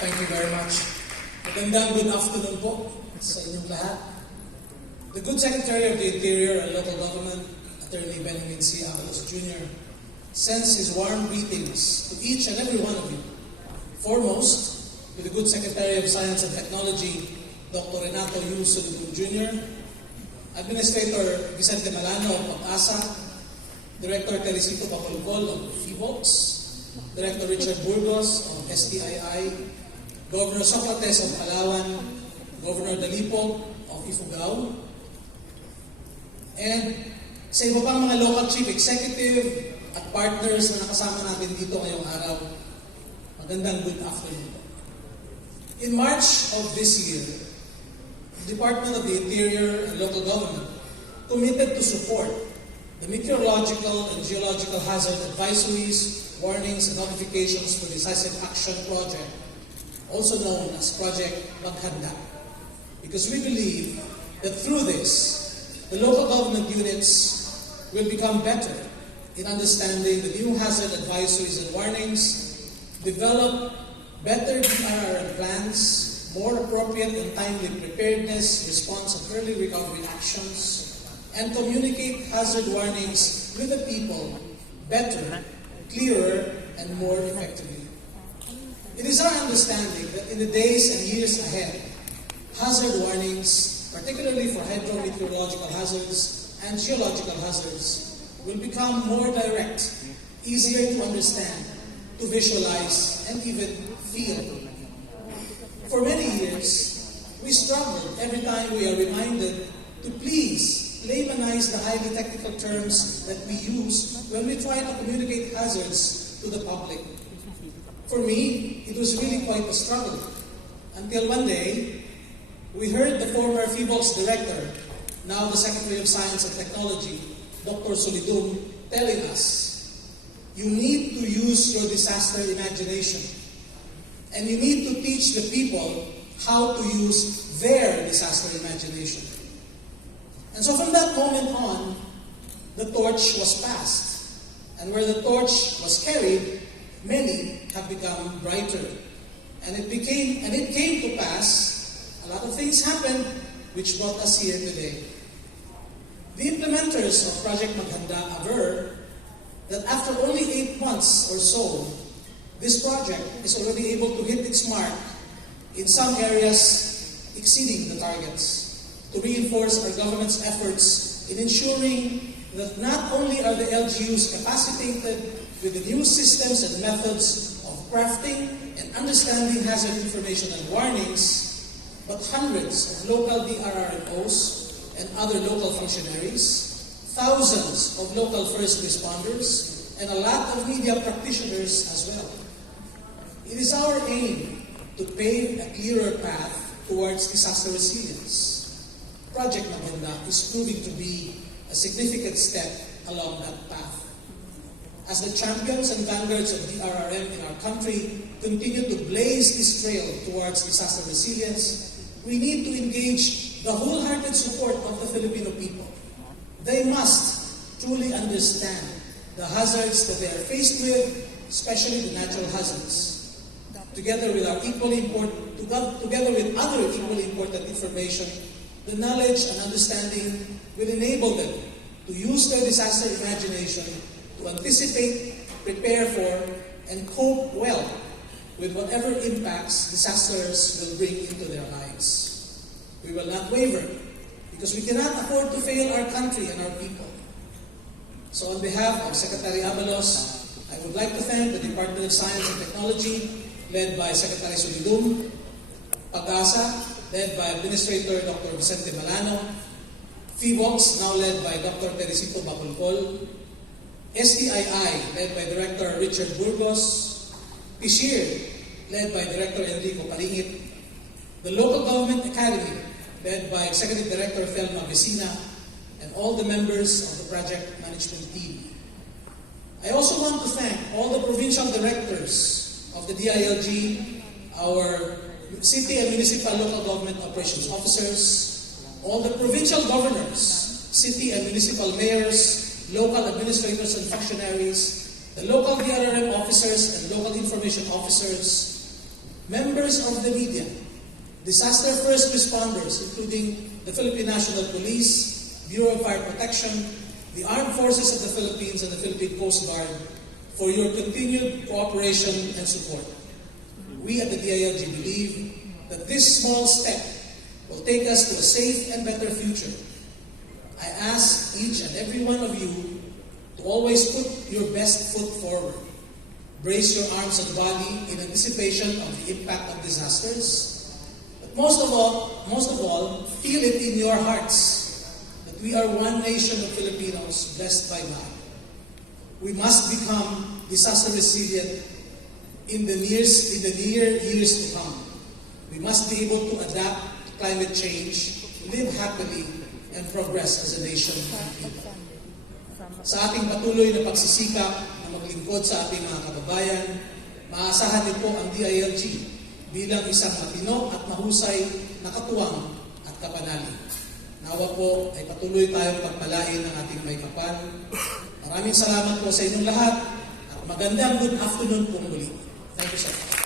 Thank you very much. Magandang good afternoon po sa inyong lahat. The Good Secretary of the Interior and Local Government, Attorney Benjamin C. Avalos Jr., sends his warm greetings to each and every one of you. Foremost, to the Good Secretary of Science and Technology, Dr. Renato U. Solidum Jr., Administrator Vicente Malano of PAGASA, Director Teresito Papulcol of FIVOX, Director Richard Burgos of STII, Governor Socrates of Palawan, Governor Dalipo of Ifugao, and sa iba pang mga local chief executive at partners na nakasama natin dito ngayong araw, magandang good afternoon. In March of this year, the Department of the Interior and Local Government committed to support the meteorological and geological hazard advisories, warnings, and notifications for Decisive Action Project, also known as Project MAGHANDA, because we believe that through this, the local government units will become better in understanding the new hazard advisories and warnings, develop better DRRM plans, more appropriate and timely preparedness, response, and early recovery actions, and communicate hazard warnings with the people better, clearer, and more effectively. It is our understanding that in the days and years ahead, hazard warnings, particularly for hydrometeorological hazards and geological hazards, will become more direct, easier to understand, to visualize, and even feel. For many years, we struggled every time we are reminded to please laymanize the highly technical terms that we use when we try to communicate hazards to the public. For me, it was really quite a struggle. Until one day, we heard the former FIVOX director, now the Secretary of Science and Technology, Dr. Solidum, telling us, you need to use your disaster imagination. And you need to teach the people how to use their disaster imagination. And so from that moment on, the torch was passed. And where the torch was carried, many have become brighter. And it came to pass, a lot of things happened which brought us here today. The implementers of Project Maghanda aver that after only 8 months or so, this project is already able to hit its mark, in some areas exceeding the targets, to reinforce our government's efforts in ensuring that not only are the LGUs capacitated with the new systems and methods of crafting and understanding hazard information and warnings, but hundreds of local DRRMOs and other local functionaries, thousands of local first responders, and a lot of media practitioners as well. It is our aim to pave a clearer path towards disaster resilience. Project Maghanda is proving to be a significant step along that path. As the champions and vanguards of DRRM in our country continue to blaze this trail towards disaster resilience, we need to engage the wholehearted support of the Filipino people. They must truly understand the hazards that they are faced with, especially the natural hazards. Together with other equally important information, the knowledge and understanding will enable them to use their disaster imagination to anticipate, prepare for, and cope well with whatever impacts disasters will bring into their lives. We will not waver, because we cannot afford to fail our country and our people. So on behalf of Secretary Avalos, I would like to thank the Department of Science and Technology, led by Secretary Solidum, PAGASA, led by Administrator Dr. Vicente Malano, FIVOX, now led by Dr. Teresito Papulcol, STII, led by Director Richard Burgos, PISHIR, led by Director Enrico Palingit, the Local Government Academy, led by Executive Director Thelma Vecina, and all the members of the project management team. I also want to thank all the provincial directors of the DILG, our city and municipal local government operations officers, all the provincial governors, city and municipal mayors, local administrators and functionaries, the local DRRM officers and local information officers, members of the media, disaster first responders, including the Philippine National Police, Bureau of Fire Protection, the Armed Forces of the Philippines, and the Philippine Coast Guard for your continued cooperation and support. We at the DILG believe that this small step will take us to a safe and better future. I ask each and every one of you to always put your best foot forward. Brace your arms and body in anticipation of the impact of disasters. But most of all, feel it in your hearts that we are one nation of Filipinos blessed by God. We must become disaster resilient in the near years to come. We must be able to adapt to climate change, live happily, and progress as a nation and people. Sa ating patuloy na pagsisikap na maglingkod sa ating mga kababayan, maasahan din po ang DILG bilang isang matino at mahusay na katuwang at kapanalig. Nawa po ay patuloy tayong pagpalain ng ating may kapal. Maraming salamat po sa inyong lahat at magandang good afternoon po muli. Thank you so much.